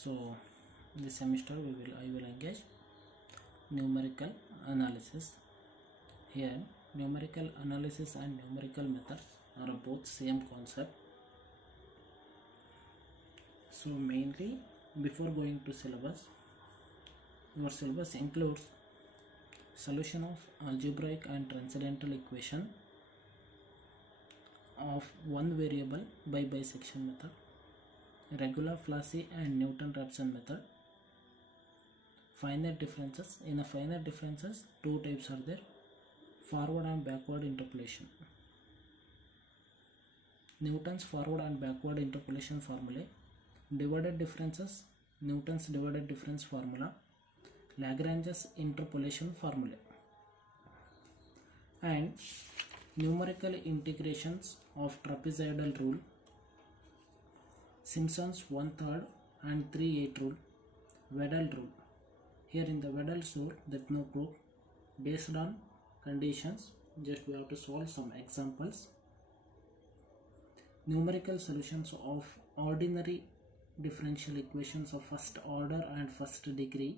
So this semester I will engage numerical analysis. Here numerical analysis and numerical methods are both same concept. So mainly before going to syllabus, your syllabus includes solution of algebraic and transcendental equation of one variable by bisection method, regular Flacy and Newton-Raphson method, finite differences. In a finite differences, two types are there: forward and backward interpolation. Newton's forward and backward interpolation formulae, divided differences, Newton's divided difference formula, Lagrange's interpolation formula, and numerical integrations of trapezoidal rule, Simpson's 1/3 and 3/8 rule, Weddell rule. Here in the Weddell's rule, there's no proof. Based on conditions, just we have to solve some examples. Numerical solutions of ordinary differential equations of first order and first degree.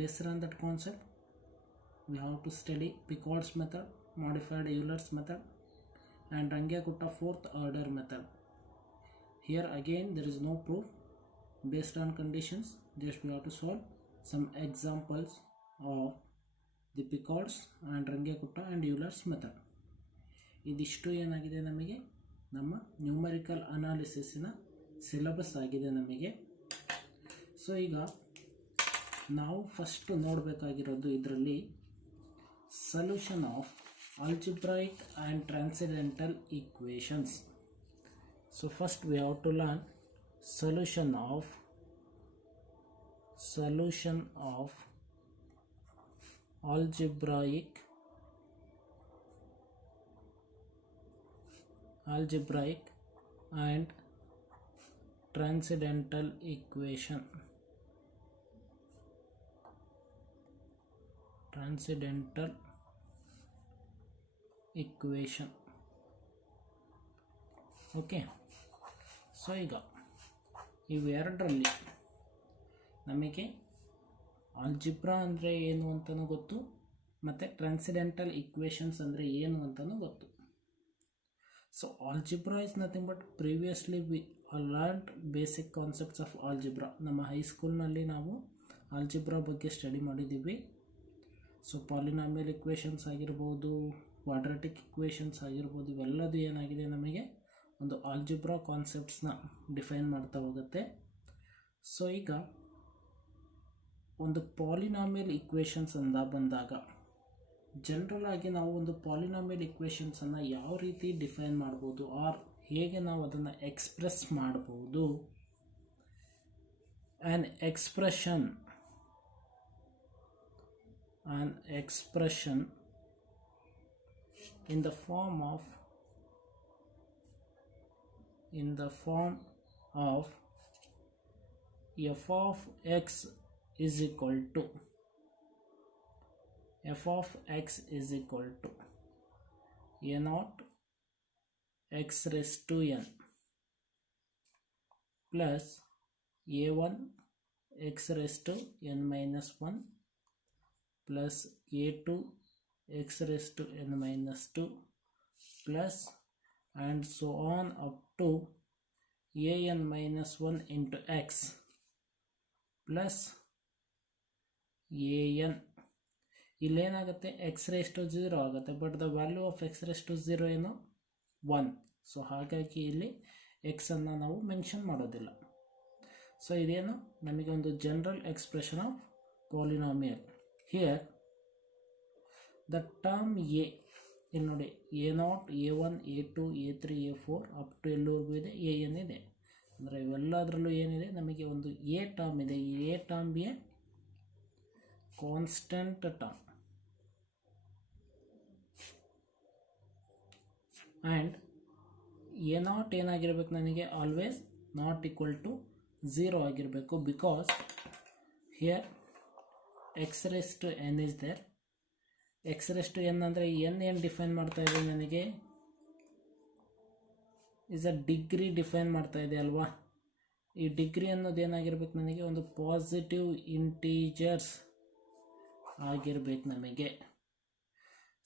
Based on that concept, we have to study Picard's method, modified Euler's method, and Runge-Kutta fourth order method. Here again there is no proof. Based on conditions, just we have to solve some examples of the Picard's and Runge-Kutta and Euler's method. ಇದಿಷ್ಟು ಏನಾಗಿದೆ ನಮಗೆ ನಮ್ಮ numerical ಅನಾಲಿಸಿಸ್ನ syllabus ಆಗಿದೆ ನಮಗೆ. So ಈಗ ನಾವು first ನೋಡಬೇಕಾಗಿರೋದು ಇದರಲ್ಲಿ solution of algebraic and transcendental equations. So first we have to learn solution of algebraic and transcendental equation. Okay, so ಈಗ ಇವೆರಡರಲ್ಲಿ ನಮಗೆ ಆಲ್ಜಿಬ್ರಾ ಅಂದರೆ ಏನು ಅಂತಲೂ ಗೊತ್ತು, ಮತ್ತು ಟ್ರಾನ್ಸೆಂಡೆಂಟಲ್ ಈಕ್ವೇಷನ್ಸ್ ಅಂದರೆ ಏನು ಅಂತಲೂ ಗೊತ್ತು. So algebra is nothing but previously we learned basic concepts of algebra. ನಮ್ಮ ಹೈಸ್ಕೂಲ್ನಲ್ಲಿ ನಾವು ಆಲ್ಜಿಬ್ರಾ ಬಗ್ಗೆ ಸ್ಟಡಿ ಮಾಡಿದ್ದೀವಿ. ಸೊ ಪಾಲಿನಾಮಿಯಲ್ ಇಕ್ವೇಷನ್ಸ್ ಆಗಿರ್ಬೋದು, ಕ್ವಾಡ್ರಾಟಿಕ್ ಇಕ್ವೇಷನ್ಸ್ ಆಗಿರ್ಬೋದು, ಇವೆಲ್ಲದು ಏನಾಗಿದೆ ನಮಗೆ ಒಂದು ಆಲ್ಜಿಬ್ರಾ ಕಾನ್ಸೆಪ್ಟ್ಸ್ನ ಡಿಫೈನ್ ಮಾಡ್ತಾ ಹೋಗುತ್ತೆ. ಸೊ ಈಗ ಒಂದು ಪಾಲಿನಾಮಿಯಲ್ ಇಕ್ವೇಷನ್ಸ್ ಅಂತ ಬಂದಾಗ ಜನರಲ್ ಆಗಿ ನಾವು ಒಂದು ಪಾಲಿನಾಮಿಯಲ್ ಇಕ್ವೇಷನ್ಸನ್ನು ಯಾವ ರೀತಿ ಡಿಫೈನ್ ಮಾಡ್ಬೋದು, ಆರ್ ಹೇಗೆ ನಾವು ಅದನ್ನು ಎಕ್ಸ್ಪ್ರೆಸ್ ಮಾಡ್ಬೋದು. An expression in the form of f of x is equal to a naught x raised to n plus a1 x raised to n minus 1 plus a2 x raised to n minus 2 plus and so on up to an minus 1 into x plus an. ಇಲ್ಲೇನಾಗುತ್ತೆ, x raise to 0 ಆಗುತ್ತೆ, but the value of x raise to 0 ಏನು 1. So ಹಾಗಾಗಿ ಇಲ್ಲಿ ಎಕ್ಸನ್ನು ನಾವು mention ಮಾಡೋದಿಲ್ಲ. So ಇದೇನು ನಮಗೆ ಒಂದು general expression of polynomial. Here the term A, ಇಲ್ಲಿ ನೋಡಿ a0 a1 a2 a3 a4 up to ಎಲ್ಲವರೆಗೂ ಇದೆ, an ಇದೆ. ಅಂದರೆ ಇವೆಲ್ಲದರಲ್ಲೂ ಏನಿದೆ ನಮಗೆ ಒಂದು ಎ ಟರ್ಮ್ ಇದೆ. ಈ a term a constant term and a0 ಏನಾಗಿರ್ಬೇಕು ನನಗೆ ಆಲ್ವೇಸ್ ನಾಟ್ ಈಕ್ವಲ್ ಟು 0 ಆಗಿರಬೇಕು. Because here x raise to n is there. X raise to n ಅಂದರೆ ಎನ್ ಏನು ಡಿಫೈನ್ ಮಾಡ್ತಾ ಇದೆ ನನಗೆ, ಇಸ್ ಅ ಡಿಗ್ರಿ ಡಿಫೈನ್ ಮಾಡ್ತಾ ಇದೆ ಅಲ್ವಾ. ಈ ಡಿಗ್ರಿ ಅನ್ನೋದು ಏನಾಗಿರ್ಬೇಕು ನನಗೆ ಒಂದು ಪಾಸಿಟಿವ್ ಇಂಟೀಜರ್ಸ್ ಆಗಿರ್ಬೇಕು ನಮಗೆ.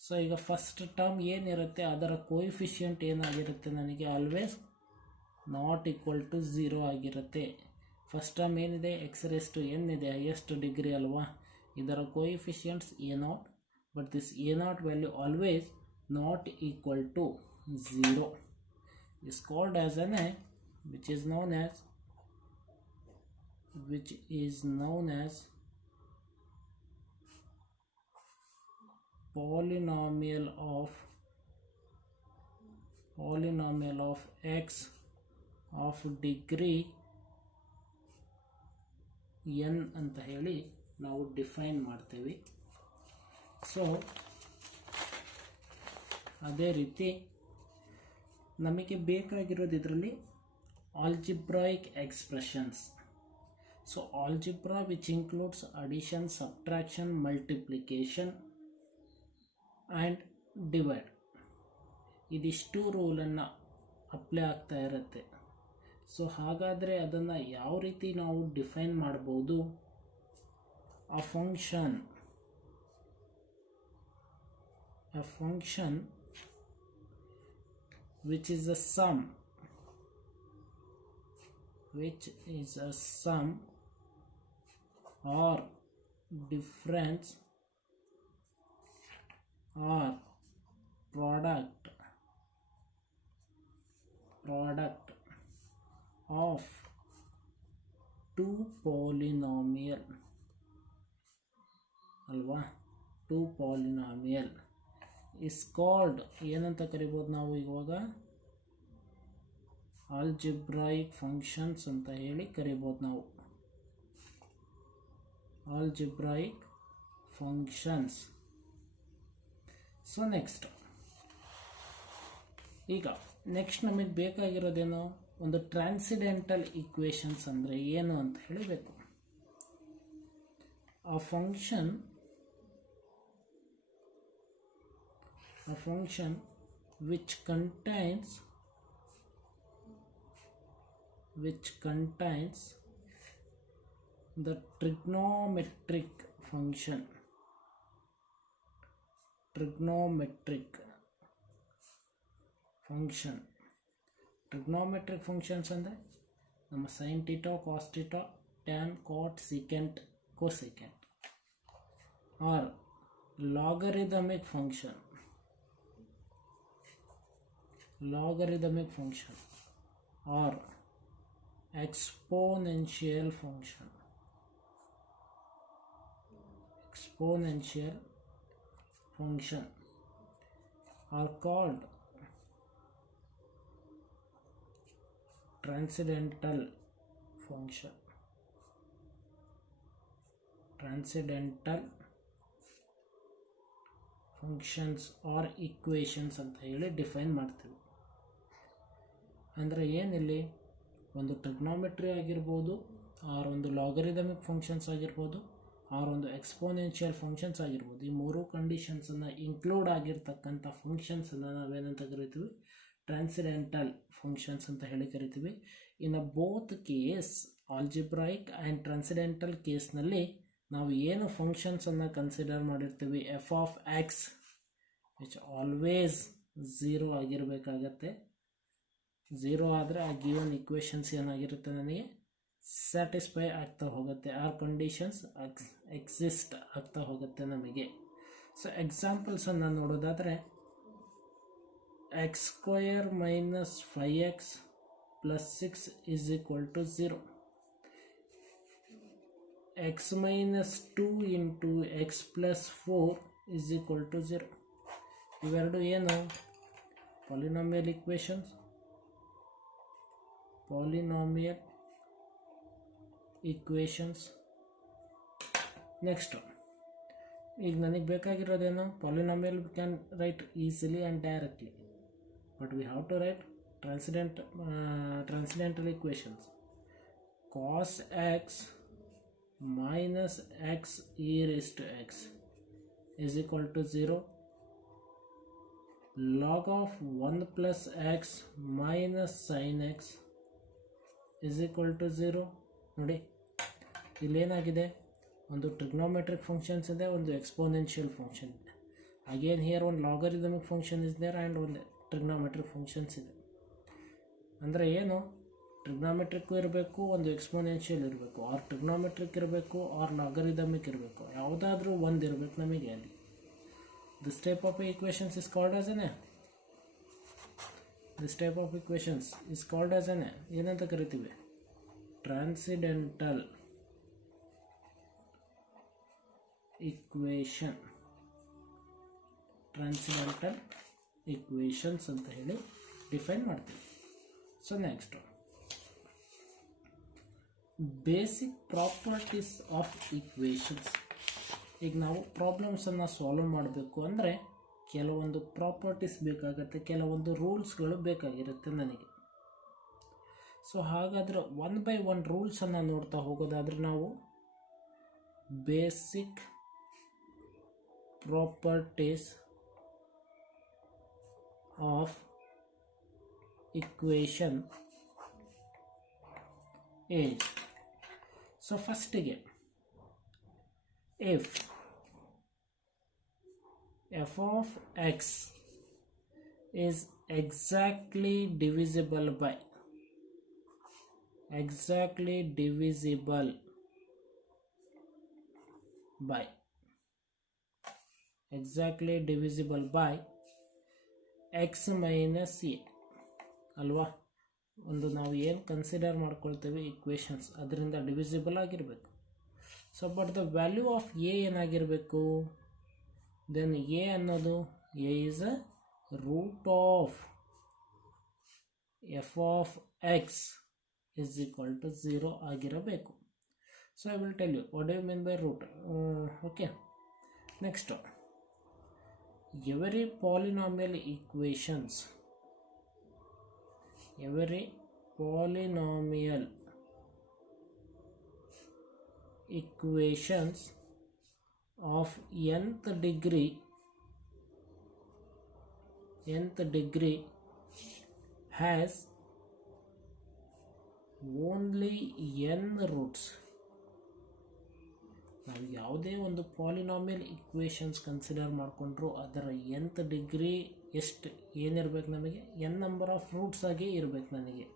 ಸೊ ಈಗ ಫಸ್ಟ್ ಟರ್ಮ್ ಏನಿರುತ್ತೆ ಅದರ ಕೋಯಿಫಿಷಿಯಂಟ್ ಏನಾಗಿರುತ್ತೆ ನನಗೆ ಆಲ್ವೇಸ್ ನಾಟ್ ಈಕ್ವಲ್ ಟು 0 ಆಗಿರುತ್ತೆ. ಫಸ್ಟ್ ಟರ್ಮ್ ಏನಿದೆ ಎಕ್ಸ್ ರೇಸ್ ಟು ಎನ್ ಇದೆ, ಹೈಯೆಸ್ಟ್ ಡಿಗ್ರಿ ಅಲ್ವಾ, ಇದರ coefficients a0, but this a0 value always not equal to 0 is called as an a which is known as polynomial of x of degree n ಅಂತ ಹೇಳಿ ನಾವು define ಮಾಡ್ತೇವೆ. So ಅದೇ ರೀತಿ ನಮಗೆ ಬೇಕಾಗಿರೋದು ಇದರಲ್ಲಿ algebraic expressions. So algebra which includes addition, subtraction, multiplication and divide, ಇದಿಷ್ಟು ರೂಲನ್ನು ಅಪ್ಲೈ ಆಗ್ತಾ ಇರುತ್ತೆ. ಸೊ ಹಾಗಾದರೆ ಅದನ್ನು ಯಾವ ರೀತಿ ನಾವು ಡಿಫೈನ್ ಮಾಡ್ಬೋದು? a function which is a sum or difference or product of two polynomial ಅಲ್ವಾ, ಟು ಪಾಲಿನಾಮಿಯಲ್ is called ಏನಂತ ಕರಿಬೋದು ನಾವು ಇವಾಗ? algebraic functions ಅಂತ ಹೇಳಿ ಕರಿಬೋದು ನಾವು. algebraic functions. ಸೊ ಈಗ ನೆಕ್ಸ್ಟ್ ನಮಗೆ ಬೇಕಾಗಿರೋದೇನು? ಒಂದು ಟ್ರಾನ್ಸಿಡೆಂಟಲ್ ಈಕ್ವೇಷನ್ಸ್ ಅಂದರೆ ಏನು ಅಂತ ಹೇಳಬೇಕು. a function which contains the trigonometric function trigonometric functions ಅಂದರೆ ನಮ್ಮ sin theta, cos theta, tan, cot, secant, cosecant, or logarithmic function or exponential function are called transcendental functions or equations ಅಂತ ಹೇಳಿ ಡಿಫೈನ್ ಮಾಡ್ತೀವಿ. ಅಂದರೆ ಏನಿಲ್ಲಿ ಒಂದು ಟ್ರಿಗ್ನೋಮೆಟ್ರಿ ಆಗಿರ್ಬೋದು, R ಒಂದು logarithmic functions ಆಗಿರ್ಬೋದು, ಆರ್ ಒಂದು ಎಕ್ಸ್ಪೋನೆನ್ಷಿಯಲ್ ಫಂಕ್ಷನ್ಸ್ ಆಗಿರ್ಬೋದು. ಈ ಮೂರು ಕಂಡೀಷನ್ಸನ್ನು ಇನ್ಕ್ಲೂಡ್ ಆಗಿರ್ತಕ್ಕಂಥ ಫಂಕ್ಷನ್ಸನ್ನು ನಾವೇನಂತ ಕರಿತೀವಿ? ಟ್ರಾನ್ಸಿಡೆಂಟಲ್ ಫಂಕ್ಷನ್ಸ್ ಅಂತ ಹೇಳಿ ಕರಿತೀವಿ. In both case algebraic and transcendental ಕೇಸ್ನಲ್ಲಿ ನಾವು ಏನು ಫಂಕ್ಷನ್ಸನ್ನು ಕನ್ಸಿಡರ್ ಮಾಡಿರ್ತೀವಿ? F of x which always 0 ಆಗಿರಬೇಕಾಗತ್ತೆ. 0 ಆದರೆ ಆ ಗಿವನ್ ಇಕ್ವೇಷನ್ಸ್ ಏನಾಗಿರುತ್ತೆ ನನಗೆ ಸ್ಯಾಟಿಸ್ಫೈ ಆಗ್ತಾ ಹೋಗುತ್ತೆ, ಆರ್ ಕಂಡೀಷನ್ಸ್ ಎಕ್ಸಿಸ್ಟ್ ಆಗ್ತಾ ಹೋಗುತ್ತೆ ನಮಗೆ. ಸೊ ಎಕ್ಸಾಂಪಲ್ಸನ್ನು ನೋಡೋದಾದರೆ x square minus 5x plus 6 is equal to 0. x minus 2 into x plus 4 is equal to 0. ಇವೆರಡು ಏನು? Polynomial equations. ನೆಕ್ಸ್ಟ್ ಈಗ ನನಗೆ ಬೇಕಾಗಿರೋದೇನು? Polynomial can write easily and directly, but we have to write transcendental equations. Cos x minus x e raised to x is equal to 0. Log of 1 plus x minus sin x is equal to 0. ನೋಡಿ ಇಲ್ಲೇನಾಗಿದೆ, ಒಂದು trigonometric functions ಇದೆ, ಒಂದು exponential function ಇದೆ. Again here ಒಂದು logarithmic function is there and ಒಂದು trigonometric functions ಇದೆ. ಅಂದರೆ ಏನು, ಟ್ರಿಗ್ನೋಮೆಟ್ರಿಕ್ಕು ಇರಬೇಕು, ಒಂದು ಎಕ್ಸ್ಪೋನೆನ್ಷಿಯಲ್ ಇರಬೇಕು, ಆರ್ ಟ್ರಿಗ್ನೋಮೆಟ್ರಿಕ್ ಇರಬೇಕು, ಆರ್ ಲಾಗರಿದಮಿಕ್ ಇರಬೇಕು, ಯಾವುದಾದ್ರೂ ಒಂದು ಇರಬೇಕು ನಮಗೆ ಅಲ್ಲಿ. This type of equations is called as N this type of equations is called as N ಏನಂತ ಕರಿತೀವಿ, ಟ್ರಾನ್ಸಿಡೆಂಟಲ್ ಈಕ್ವೇಷನ್, ಟ್ರಾನ್ಸಿಡೆಂಟಲ್ ಈಕ್ವೇಷನ್ಸ್ ಅಂತ ಹೇಳಿ ಡಿಫೈನ್ ಮಾಡ್ತೀವಿ. So next basic properties of equations. ಈಗ ನಾವು ಪ್ರಾಬ್ಲಮ್ಸನ್ನು ಸಾಲ್ವ್ ಮಾಡಬೇಕು ಅಂದರೆ ಕೆಲವೊಂದು ಪ್ರಾಪರ್ಟೀಸ್ ಬೇಕಾಗುತ್ತೆ, ಕೆಲವೊಂದು ರೂಲ್ಸ್ಗಳು ಬೇಕಾಗಿರುತ್ತೆ ನನಗೆ. ಸೊ ಹಾಗಾದರೆ ಒನ್ ಬೈ ಒನ್ ರೂಲ್ಸನ್ನು ನೋಡ್ತಾ ಹೋಗೋದಾದರೆ ನಾವು basic properties of equation is, so firstಗೆ if f of x is exactly divisible by exactly divisible by x minus a ಅಲ್ವಾ. ಒಂದು ನಾವು ಏನು ಕನ್ಸಿಡರ್ ಮಾಡ್ಕೊಳ್ತೇವೆ ಈಕ್ವೇಷನ್ಸ್, ಅದರಿಂದ ಡಿವಿಸಿಬಲ್ ಆಗಿರಬೇಕು. So but the value of a ಏನಾಗಿರಬೇಕು, ದೆನ್ ಎ ಅನ್ನೋದು a is a root of f of x is equal to 0 ಆಗಿರಬೇಕು. So I will tell you what do you mean by root. Okay, next every polynomial equations of nth degree has only n roots. ನಾವು ಯಾವುದೇ ಒಂದು polynomial equations consider ಮಾಡಿಕೊಂಡ್ರು ಅದರ nth degree ಎಷ್ಟು ಏನಿರಬೇಕು, ನಮಗೆ n number of roots ಆಗಿ ಇರಬೇಕು ನನಗೆ.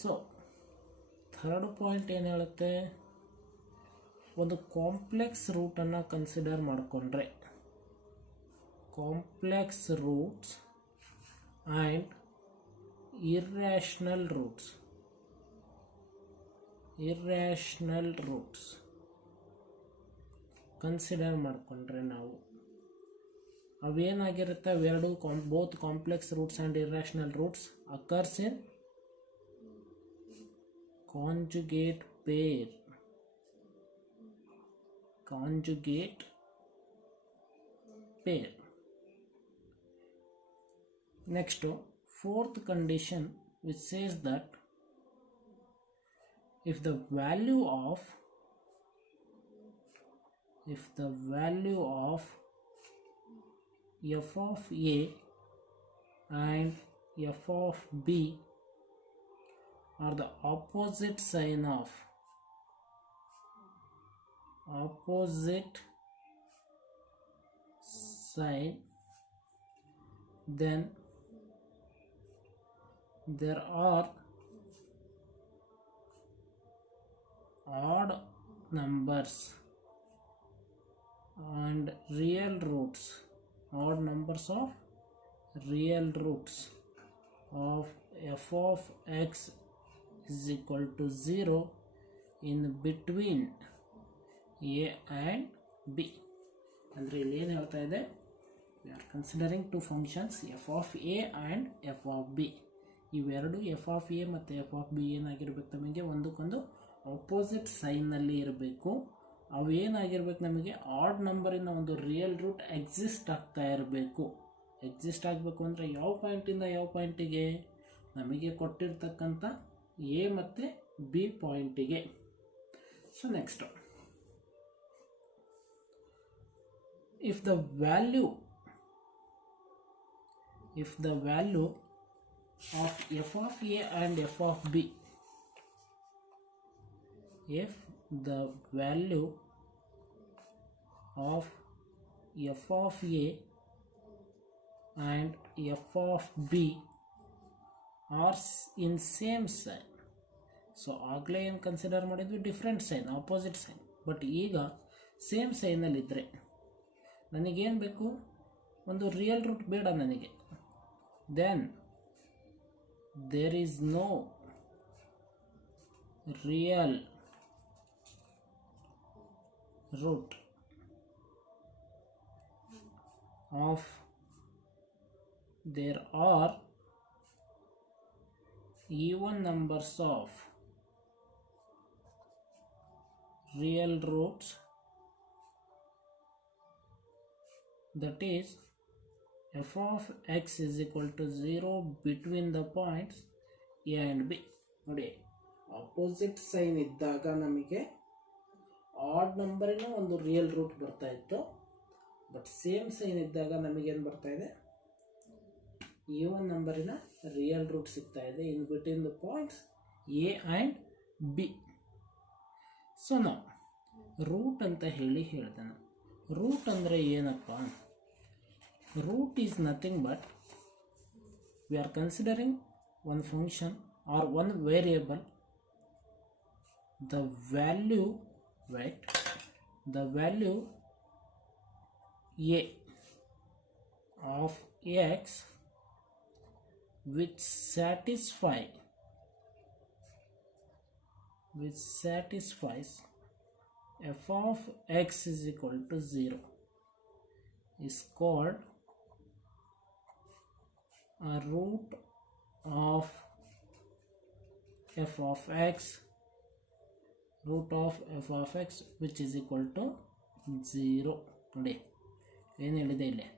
ಸೊ ಥರ್ಡ್ ಪಾಯಿಂಟ್ ಏನು ಹೇಳುತ್ತೆ, ಒಂದು ಕಾಂಪ್ಲೆಕ್ಸ್ ರೂಟನ್ನು ಕನ್ಸಿಡರ್ ಮಾಡಿಕೊಂಡ್ರೆ complex roots and irrational roots consider ಮಾಡಿಕೊಂಡ್ರೆ ನಾವು ಅವೇನಾಗಿರುತ್ತೆ, ಅವೆರಡು both complex roots and irrational roots occurs in conjugate pair. Next fourth condition which says that if the value of f of a and f of b are the opposite sign, then there are odd numbers and real roots, odd numbers of real roots of f of x is equal to 0 in between a and b. ಅಂದರೆ ಇಲ್ಲಿ ಏನು ಹೇಳ್ತಾ ಇದೆ, we are considering two functions f of a and f of b. ಇವೆರಡು F of A ಮತ್ತು F of B ಏನಾಗಿರ್ಬೇಕು, ನಮಗೆ ಒಂದಕ್ಕೊಂದು ಆಪೋಸಿಟ್ ಸೈನ್ನಲ್ಲಿ ಇರಬೇಕು. ಅವೇನಾಗಿರ್ಬೇಕು, ನಮಗೆ ಆಡ್ ನಂಬರಿನ ಒಂದು ರಿಯಲ್ ರೂಟ್ ಎಕ್ಸಿಸ್ಟ್ ಆಗ್ತಾ ಇರಬೇಕು. ಎಕ್ಸಿಸ್ಟ್ ಆಗಬೇಕು ಅಂದರೆ ಯಾವ ಪಾಯಿಂಟಿಂದ ಯಾವ ಪಾಯಿಂಟಿಗೆ, ನಮಗೆ ಕೊಟ್ಟಿರ್ತಕ್ಕಂಥ ಎ ಮತ್ತು ಬಿ ಪಾಯಿಂಟಿಗೆ. So next, if the value of f of a and f of b if the value of f of a and f of b are in same sign. So ಆಗಲೇ ಏನು consider ಮಾಡಿದ್ವಿ different sign, opposite sign. But ಈಗ same ಸೈನಲ್ಲಿದ್ದರೆ ನನಗೇನು ಬೇಕು, ಒಂದು real root ಬೇಡ ನನಗೆ. Then there is no real root of there are even numbers of real roots, that is f of x is equal to 0 between the points a and b. ನೋಡಿ, opposite sign ಇದ್ದಾಗ ನಮಗೆ add ನಂಬರಿನ ಒಂದು real root ಬರ್ತಾ ಇತ್ತು. But same sign ಇದ್ದಾಗ ನಮಗೇನು ಬರ್ತಾ ಇದೆ, ಈವನ್ ನಂಬರಿನ ರಿಯಲ್ ರೂಟ್ ಸಿಗ್ತಾ ಇದೆ in between the points a and b. So ನಾವು ರೂಟ್ ಅಂತ ಹೇಳ್ದೆ ನಾನು. ರೂಟ್ ಅಂದರೆ ಏನಪ್ಪ? Root is nothing but we are considering one function or one variable. The value a of x which satisfies f of x is equal to 0 is called a root of f of x which is equal to 0. ನೋಡಿ ಏನು ಹೇಳಿದೆ ಇಲ್ಲಿ,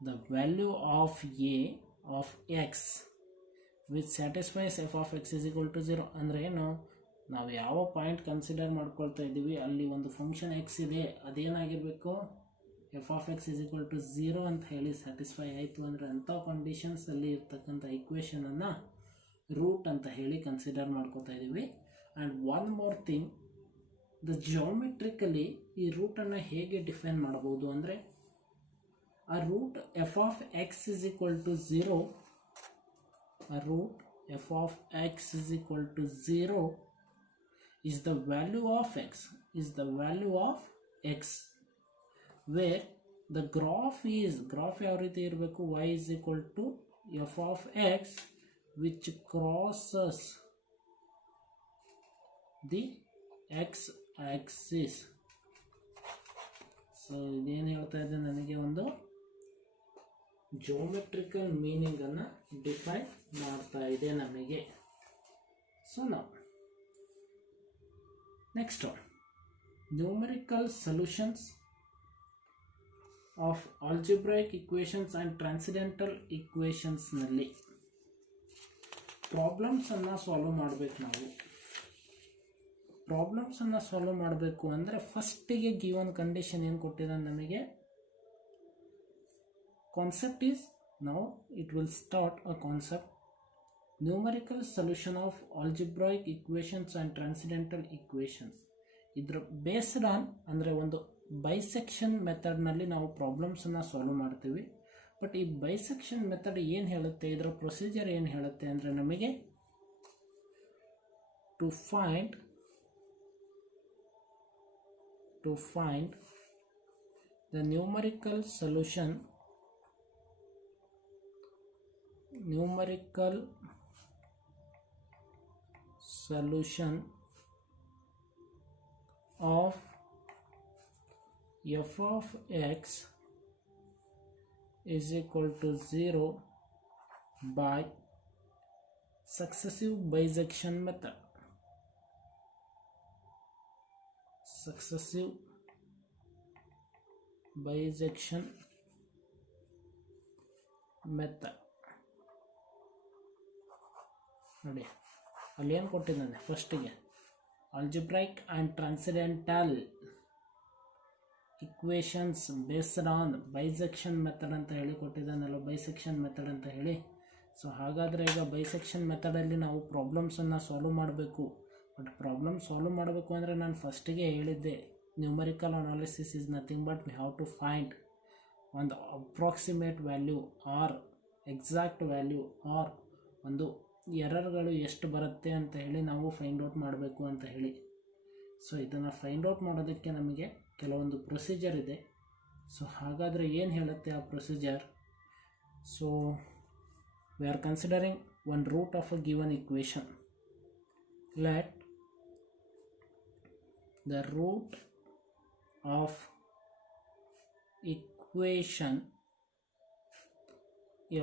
the value of a of x which satisfies f of x is equal to 0 ಅಂದರೆ ಏನು, ನಾವು ಯಾವ point consider ಮಾಡ್ಕೊಳ್ತಾ ಇದ್ದೀವಿ ಅಲ್ಲಿ ಒಂದು ಫಂಕ್ಷನ್ x ಇದೆ, ಅದೇನಾಗಿರಬೇಕು, f of x is equal to 0 ಅಂತ ಹೇಳಿ ಸ್ಯಾಟಿಸ್ಫೈ ಆಯಿತು ಅಂದರೆ ಅಂಥ ಕಂಡೀಷನ್ಸಲ್ಲಿ ಇರ್ತಕ್ಕಂಥ ಇಕ್ವೇಷನನ್ನು ರೂಟ್ ಅಂತ ಹೇಳಿ ಕನ್ಸಿಡರ್ ಮಾಡ್ಕೊತಾ ಇದ್ದೀವಿ. And one more thing, the geometrically ಈ ರೂಟನ್ನು ಹೇಗೆ ಡಿಫೈನ್ ಮಾಡಬಹುದು ಅಂದರೆ, a root f of x is equal to 0, a root f of x is equal to 0 is the value of x, where the graph ಯಾವ ರೀತಿ ಇರಬೇಕು, y is equal to f of x which crosses the x axis. So ಇದೇನು ಹೇಳ್ತಾ ಇದೆ, ನನಗೆ ಒಂದು geometrical ಮೀನಿಂಗನ್ನು define ಮಾಡ್ತಾ ಇದೆ ನಮಗೆ. ಸೊ ನಾವು next numerical solutions of algebraic equations and transcendental ಇಕ್ವೇಷನ್ಸ್ನಲ್ಲಿ ಪ್ರಾಬ್ಲಮ್ಸನ್ನು ಸಾಲ್ವ್ ಮಾಡಬೇಕು. ನಾವು ಪ್ರಾಬ್ಲಮ್ಸನ್ನು ಸಾಲ್ವ್ ಮಾಡಬೇಕು ಅಂದರೆ ಫಸ್ಟಿಗೆ ಗಿವನ್ ಕಂಡೀಷನ್ ಏನು ಕೊಟ್ಟಿದ್ದಾನೆ ನಮಗೆ, concept is, now it will start a concept, numerical solution of algebraic equations and transcendental equations. ಇದರ ಬೇಸ್ಡ್ ಆನ್ ಅಂದರೆ ಒಂದು ಬೈಸೆಕ್ಷನ್ ಮೆಥಡ್ನಲ್ಲಿ ನಾವು ಪ್ರಾಬ್ಲಮ್ಸನ್ನು ಸಾಲ್ವ್ ಮಾಡ್ತೀವಿ. ಬಟ್ ಈ ಬೈಸೆಕ್ಷನ್ ಮೆಥಡ್ ಏನು ಹೇಳುತ್ತೆ, ಇದರ ಪ್ರೊಸೀಜರ್ ಏನು ಹೇಳುತ್ತೆ ಅಂದರೆ ನಮಗೆ to find the numerical solution of f of x is equal to 0 by successive bisection method. ನೋಡಿ ಅಲ್ಲಿ ಏನು ಕೊಟ್ಟಿದ್ದಾನೆ, ಫಸ್ಟಿಗೆ algebraic and transcendental equations based on bisection method ಅಂತ ಹೇಳಿ ಕೊಟ್ಟಿದ್ದಾನಲ್ಲ, ಬೈಸೆಕ್ಷನ್ ಮೆಥಡ್ ಅಂತ ಹೇಳಿ. ಸೊ ಹಾಗಾದರೆ ಈಗ ಬೈಸೆಕ್ಷನ್ ಮೆಥಡಲ್ಲಿ ನಾವು ಪ್ರಾಬ್ಲಮ್ಸನ್ನು ಸಾಲ್ವ್ ಮಾಡಬೇಕು ಬಟ್ ಪ್ರಾಬ್ಲಮ್ ಸಾಲ್ವ್ ಮಾಡಬೇಕು ಅಂದರೆ ನಾನು ಫಸ್ಟಿಗೆ ಹೇಳಿದ್ದೆ, numerical analysis is nothing but we have to find ಒಂದು approximate value or exact value or ಒಂದು ಎರರ್ಗಳು ಎಷ್ಟು ಬರುತ್ತೆ ಅಂತ ಹೇಳಿ ನಾವು ಫೈಂಡ್ ಔಟ್ ಮಾಡಬೇಕು ಅಂತ ಹೇಳಿ. ಸೊ ಇದನ್ನು ಫೈಂಡ್ ಔಟ್ ಮಾಡೋದಕ್ಕೆ ನಮಗೆ ಕೆಲವೊಂದು ಪ್ರೊಸೀಜರ್ ಇದೆ. ಸೊ ಹಾಗಾದರೆ ಏನು ಹೇಳುತ್ತೆ ಆ procedure? So we are considering one root of a given equation. Let the root of equation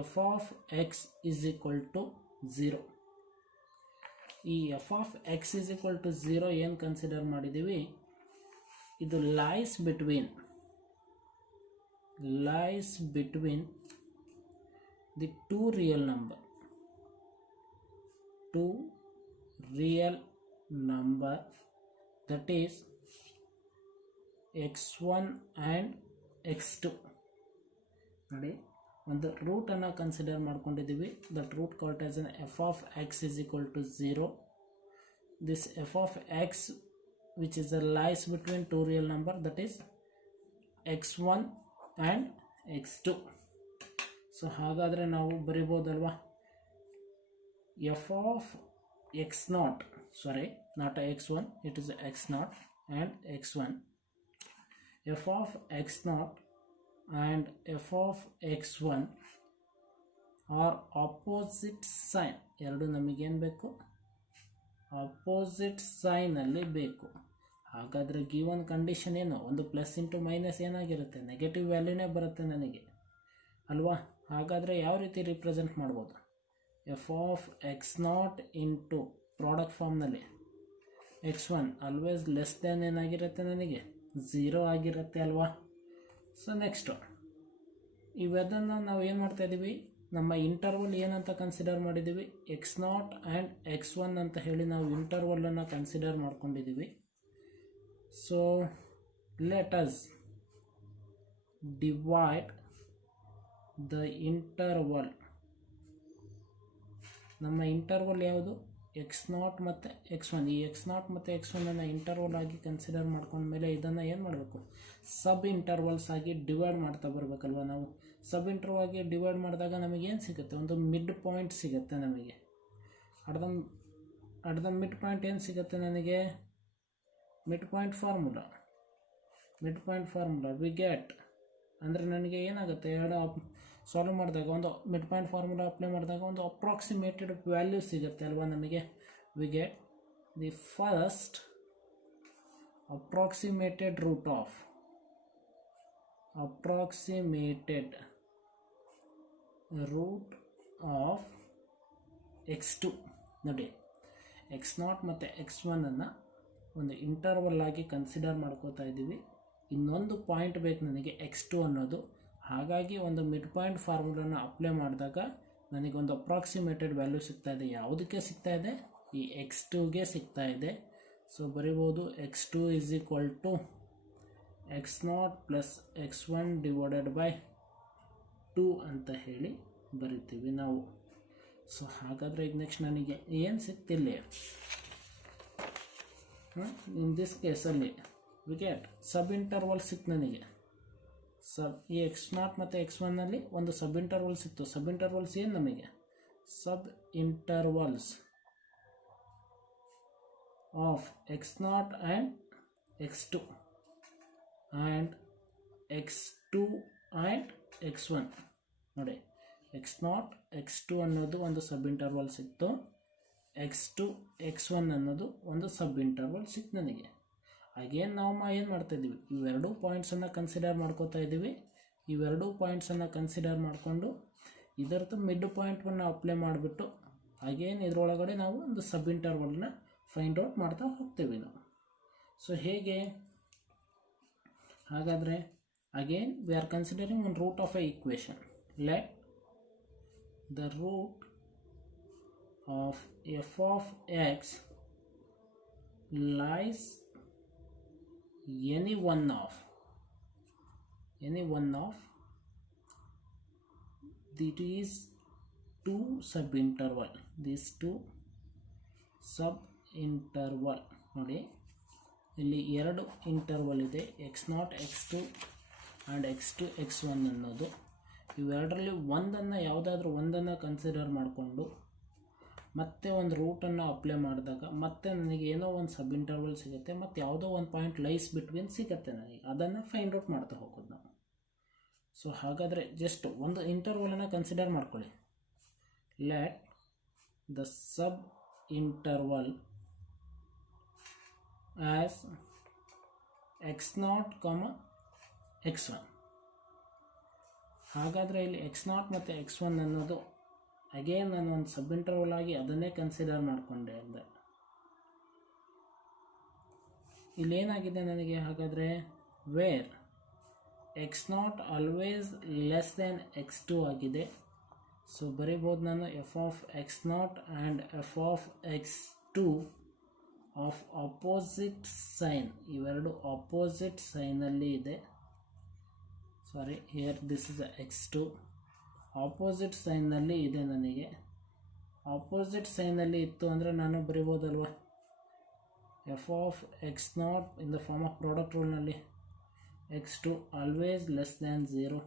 f of x is equal to 0. ಈ f of x is equal to 0 ಏನು ಕನ್ಸಿಡರ್ ಮಾಡಿದ್ದೀವಿ? ಇದು lies between the two real number that is x1 and x2. ನೋಡಿ, ಒಂದು ರೂಟನ್ನು ಕನ್ಸಿಡರ್ ಮಾಡ್ಕೊಂಡಿದ್ದೀವಿ. That root called as n f of x is equal to 0. This f of x which is a lies between two real number that is x1 and x2. ಸೊ ಹಾಗಾದರೆ ನಾವು ಬರಿಬೋದಲ್ವಾ, f of x0, sorry, not x1, it is x0 and x1. f of x0 and f of x1 are opposite sign. ಎರಡು ನಮಗೇನು ಬೇಕು? Opposite ಸೈನಲ್ಲಿ ಬೇಕು. ಹಾಗಾದರೆ given condition ಏನು? ಒಂದು ಪ್ಲಸ್ ಇಂಟು ಮೈನಸ್ ಏನಾಗಿರುತ್ತೆ? ನೆಗೆಟಿವ್ ವ್ಯಾಲ್ಯೂನೇ ಬರುತ್ತೆ ನನಗೆ ಅಲ್ವಾ? ಹಾಗಾದರೆ ಯಾವ ರೀತಿ ರಿಪ್ರೆಸೆಂಟ್ ಮಾಡ್ಬೋದು? F of x not into product ಫಾರ್ಮ್ನಲ್ಲಿ x1 ಆಲ್ವೇಸ್ ಲೆಸ್ ದ್ಯಾನ್ ಏನಾಗಿರುತ್ತೆ? ನನಗೆ 0 ಆಗಿರುತ್ತೆ ಅಲ್ವಾ? ಸೊ ನೆಕ್ಸ್ಟು ಇವೆದನ್ನು ನಾವು ಏನು ಮಾಡ್ತಾಯಿದ್ದೀವಿ? ನಮ್ಮ ಇಂಟರ್ವಲ್ ಏನಂತ ಕನ್ಸಿಡರ್ ಮಾಡಿದ್ದೀವಿ? x0 ಆ್ಯಂಡ್ x1 ಅಂತ ಹೇಳಿ ನಾವು ಇಂಟರ್ವಲನ್ನು ಕನ್ಸಿಡರ್ ಮಾಡ್ಕೊಂಡಿದ್ದೀವಿ. So let us divide the interval. ನಮ್ಮ ಇಂಟರ್ವಲ್ ಯಾವುದು? x0 ಮತ್ತು x1. ಈ x0 ಮತ್ತು x1 ಇಂಟರ್ವಲ್ ಆಗಿ ಕನ್ಸಿಡರ್ ಮಾಡ್ಕೊಂಡ್ಮೇಲೆ ಇದನ್ನು ಏನು ಮಾಡಬೇಕು? ಸಬ್ ಇಂಟರ್ವಲ್ಸ್ ಆಗಿ ಡಿವೈಡ್ ಮಾಡ್ತಾ ಬರಬೇಕಲ್ವ ನಾವು. ಸಬ್ ಇಂಟರ್ವಲ್ ಆಗಿ ಡಿವೈಡ್ ಮಾಡಿದಾಗ ನಮಗೇನು ಸಿಗುತ್ತೆ? ಒಂದು ಮಿಡ್ ಪಾಯಿಂಟ್ ಸಿಗುತ್ತೆ ನಮಗೆ. ಅಟ್ ದ ಮಿಡ್ ಪಾಯಿಂಟ್ ಏನು ಸಿಗುತ್ತೆ ನನಗೆ? Mid point formula we get ಅಂದರೆ ನನಗೆ ಏನಾಗುತ್ತೆ? ಎರಡು ಸಾಲ್ವ್ ಮಾಡಿದಾಗ ಒಂದು ಮಿಡ್ ಪಾಯಿಂಟ್ ಫಾರ್ಮುಲಾ ಅಪ್ಲೈ ಮಾಡಿದಾಗ ಒಂದು ಅಪ್ರಾಕ್ಸಿಮೇಟೆಡ್ ವ್ಯಾಲ್ಯೂ ಸಿಗುತ್ತೆ ಅಲ್ವಾ ನಮಗೆ. We get the first approximated root of x2. ನೋಡಿ, x0 ಮತ್ತು x1 ಒಂದು ಇಂಟರ್ವಲ್ ಆಗಿ ಕನ್ಸಿಡರ್ ಮಾಡ್ಕೋತಾ ಇದ್ದೀವಿ. ಇನ್ನೊಂದು ಪಾಯಿಂಟ್ ಬೇಕು ನನಗೆ x2 ಅನ್ನೋದು. ಹಾಗಾಗಿ ಒಂದು ಮಿಡ್ ಪಾಯಿಂಟ್ ಫಾರ್ಮುಲಾನ ಅಪ್ಲೈ ಮಾಡಿದಾಗ ನನಗೊಂದು ಅಪ್ರಾಕ್ಸಿಮೇಟೆಡ್ ವ್ಯಾಲ್ಯೂ ಸಿಗ್ತಾ ಇದೆ. ಯಾವುದಕ್ಕೆ ಸಿಗ್ತಾ ಇದೆ? ಈ x2ಗೆ ಸಿಗ್ತಾ ಇದೆ. ಸೊ ಬರಿಬೋದು x2 is equal to x0 plus x1 divided by 2 ಅಂತ ಹೇಳಿ ಬರಿತೀವಿ ನಾವು. ಸೊ ಹಾಗಾದರೆ ಈಗ ನೆಕ್ಸ್ಟ್ ನನಗೆ ಏನು ಸಿಗ್ತಿಲ್ಲ? ಇನ್ ದಿಸ್ ಕೇಸಲ್ಲಿ ವಿ ಗೆಟ್ ಸಬ್ ಇಂಟರ್ವಲ್ ಸಿಕ್ತು ನನಗೆ. ಈ x0 ಮತ್ತು x1 ಒಂದು ಸಬ್ ಇಂಟರ್ವಲ್ ಸಿಕ್ತು. ಸಬ್ ಇಂಟರ್ವಲ್ಸ್ ಏನು ನಮಗೆ? ಸಬ್ ಇಂಟರ್ವಲ್ಸ್ ಆಫ್ x0 and x2 and x2 and x1. ನೋಡಿ, x0 x2 ಅನ್ನೋದು ಒಂದು ಸಬ್ ಇಂಟರ್ವಲ್ ಸಿಕ್ತು. x2 x1 ಅನ್ನೋದು ಒಂದು ಸಬ್ ಇಂಟರ್ವಲ್ ಸಿಕ್ತು ನನಗೆ. ಅಗೇನ್ ನಾವು ಏನು ಮಾಡ್ತಾಯಿದ್ದೀವಿ? ಇವೆರಡೂ ಪಾಯಿಂಟ್ಸನ್ನು ಕನ್ಸಿಡರ್ ಮಾಡ್ಕೋತಾ ಇದ್ದೀವಿ. ಇವೆರಡೂ ಪಾಯಿಂಟ್ಸನ್ನು ಕನ್ಸಿಡರ್ ಮಾಡಿಕೊಂಡು ಇದರದ್ದು ಮಿಡ್ ಪಾಯಿಂಟನ್ನು ಅಪ್ಲೈ ಮಾಡಿಬಿಟ್ಟು ಅಗೇನ್ ಇದರೊಳಗಡೆ ನಾವು ಒಂದು ಸಬ್ ಇಂಟರ್ವಲ್ನ ಫೈಂಡ್ ಔಟ್ ಮಾಡ್ತಾ ಹೋಗ್ತೀವಿ ನಾವು. ಸೊ ಹೇಗೆ? ಹಾಗಾದರೆ again we are considering one root of a equation. Let the root of f of x lies any one of these two sub interval interval ನೋಡಿ, ಇಲ್ಲಿ ಎರಡು ಇಂಟರ್ವಲ್ ಇದೆ, x0 x2 and x2 x1 ಅನ್ನೋದು. ಇವೆರಡರಲ್ಲಿ ಒಂದನ್ನು ಯಾವುದಾದ್ರೂ ಒಂದನ್ನು consider ಮಾಡಿಕೊಂಡು ಮತ್ತೆ ಒಂದು ರೂಟನ್ನು ಅಪ್ಲೈ ಮಾಡಿದಾಗ ಮತ್ತೆ ನನಗೆ ಏನೋ ಒಂದು ಸಬ್ ಇಂಟರ್ವಲ್ ಸಿಗುತ್ತೆ, ಮತ್ತು ಯಾವುದೋ ಒಂದು ಪಾಯಿಂಟ್ ಲೈಸ್ ಬಿಟ್ವೀನ್ ಸಿಗುತ್ತೆ ನನಗೆ, ಅದನ್ನು ಫೈಂಡ್ ಔಟ್ ಮಾಡ್ತಾ ಹೋಗೋದು ನಾವು. ಸೊ ಹಾಗಾದರೆ ಜಸ್ಟ್ ಒಂದು ಇಂಟರ್ವಲನ್ನು ಕನ್ಸಿಡರ್ ಮಾಡ್ಕೊಳ್ಳಿ. Let the sub interval as x0, x1. ಹಾಗಾದರೆ ಇಲ್ಲಿ x0 ಮತ್ತು x1 ಅನ್ನೋದು ಅಗೇನ್ ನಾನು ಒಂದು ಸಬ್ ಇಂಟರ್ವಲ್ ಆಗಿ ಅದನ್ನೇ ಕನ್ಸಿಡರ್ ಮಾಡಿಕೊಂಡೆ ಅಂದೆ. ಇಲ್ಲೇನಾಗಿದೆ ನನಗೆ, ಹಾಗಾದರೆ wear x0 always less than x2 ಆಗಿದೆ. ಸೊ ಬರೀಬೋದು ನಾನು f of x0 and f of x2 of opposite sign, ಇವೆರಡು ಆಪೋಸಿಟ್ ಸೈನಲ್ಲಿ ಇದೆ. Sorry, here this is x2, opposite ಸೈನ್ನಲ್ಲಿ ಇದೆ. ನನಗೆ ಆಪೋಸಿಟ್ ಸೈನಲ್ಲಿ ಇತ್ತು ಅಂದರೆ ನಾನು ಬರಿಬೋದಲ್ವ, f of x0 in the form of product ರೂಲ್ನಲ್ಲಿ x2 ಆಲ್ವೇಸ್ ಲೆಸ್ ದ್ಯಾನ್ 0.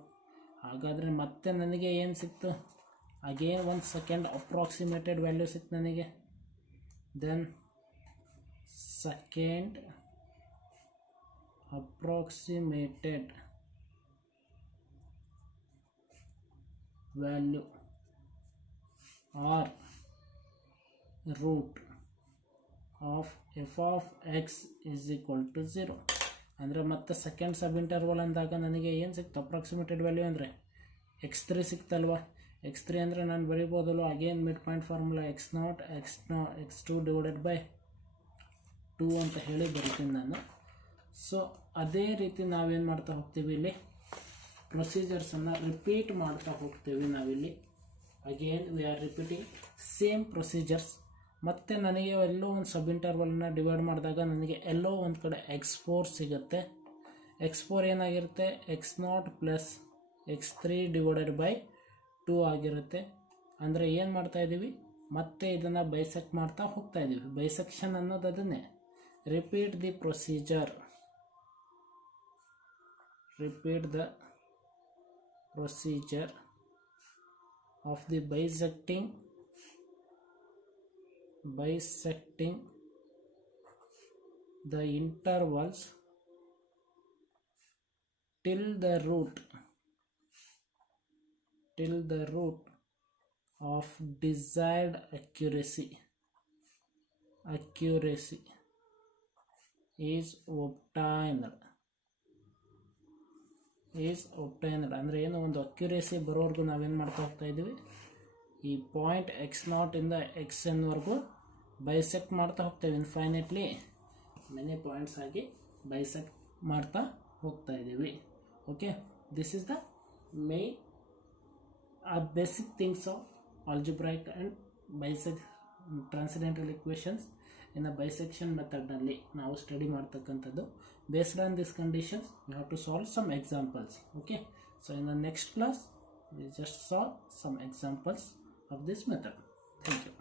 ಹಾಗಾದರೆ ಮತ್ತೆ ನನಗೆ ಏನು ಸಿಕ್ತು, ಅಗೇನ್ ಒಂದು ಸೆಕೆಂಡ್ ಅಪ್ರಾಕ್ಸಿಮೇಟೆಡ್ ವ್ಯಾಲ್ಯೂ ಸಿಕ್ತು ನನಗೆ. Then second approximated value or root of f of x is equal to 0. ಅಂದರೆ ಮತ್ತೆ ಸೆಕೆಂಡ್ ಸಬ್ ಇಂಟರ್ವಲ್ ಅಂದಾಗ ನನಗೆ ಏನು ಸಿಕ್ತು, ಅಪ್ರಾಕ್ಸಿಮೇಟೆಡ್ ವ್ಯಾಲ್ಯೂ ಅಂದರೆ x3 ಸಿಕ್ತಲ್ವ. x3 ಅಂದರೆ ನಾನು ಬರೀಬೋದಲ್ವ, again mid point formula x0 x2 divided by 2 ಅಂತ ಹೇಳಿ ಬರಿತೀನಿ ನಾನು. ಸೊ ಅದೇ ರೀತಿ ನಾವೇನು ಮಾಡ್ತಾ ಹೋಗ್ತೀವಿ, ಇಲ್ಲಿ ಪ್ರೊಸೀಜರ್ಸನ್ನು ರಿಪೀಟ್ ಮಾಡ್ತಾ ಹೋಗ್ತೀವಿ ನಾವಿಲ್ಲಿ. Again we R repeating same procedures. ಮತ್ತು ನನಗೆ ಎಲ್ಲೋ ಒಂದು ಸಬ್ ಇಂಟರ್ವಲ್ನ ಡಿವೈಡ್ ಮಾಡಿದಾಗ ನನಗೆ ಎಲ್ಲೋ ಒಂದು ಕಡೆ x4 ಸಿಗುತ್ತೆ. x4 ಏನಾಗಿರುತ್ತೆ, x0 plus x3 divided by 2 ಆಗಿರುತ್ತೆ. ಅಂದರೆ ಏನು ಮಾಡ್ತಾ ಇದ್ದೀವಿ, ಮತ್ತೆ ಇದನ್ನು ಬೈಸೆಕ್ಟ್ ಮಾಡ್ತಾ ಹೋಗ್ತಾ ಇದ್ದೀವಿ. ಬೈಸೆಕ್ಷನ್ ಅನ್ನೋದು ಅದನ್ನೇ. Repeat the procedure, repeat the procedure of the bisecting the intervals till the root of desired accuracy is obtained. ಅಂದರೆ ಏನು, ಒಂದು ಅಕ್ಯುರೇಸಿ ಬರೋವರೆಗೂ ನಾವೇನು ಮಾಡ್ತಾ ಹೋಗ್ತಾ ಇದ್ದೀವಿ, ಈ ಪಾಯಿಂಟ್ x0 ಇಂದ xnವರೆಗೂ ಬೈಸೆಕ್ಟ್ ಮಾಡ್ತಾ ಹೋಗ್ತೇವೆ. ಇನ್ಫೈನೆಟ್ಲಿ ಮೆನಿ ಪಾಯಿಂಟ್ಸ್ ಆಗಿ ಬೈಸೆಕ್ಟ್ ಮಾಡ್ತಾ ಹೋಗ್ತಾ ಇದ್ದೀವಿ. Okay, this is the main basic things of algebraic and transcendental equations in a bisection ಮೆಥಡ್ನಲ್ಲಿ ನಾವು ಸ್ಟಡಿ ಮಾಡ್ತಕ್ಕಂಥದ್ದು. Based on these conditions, we have to solve some examples. Okay, so in the next class, we just saw some examples of this method. Thank you.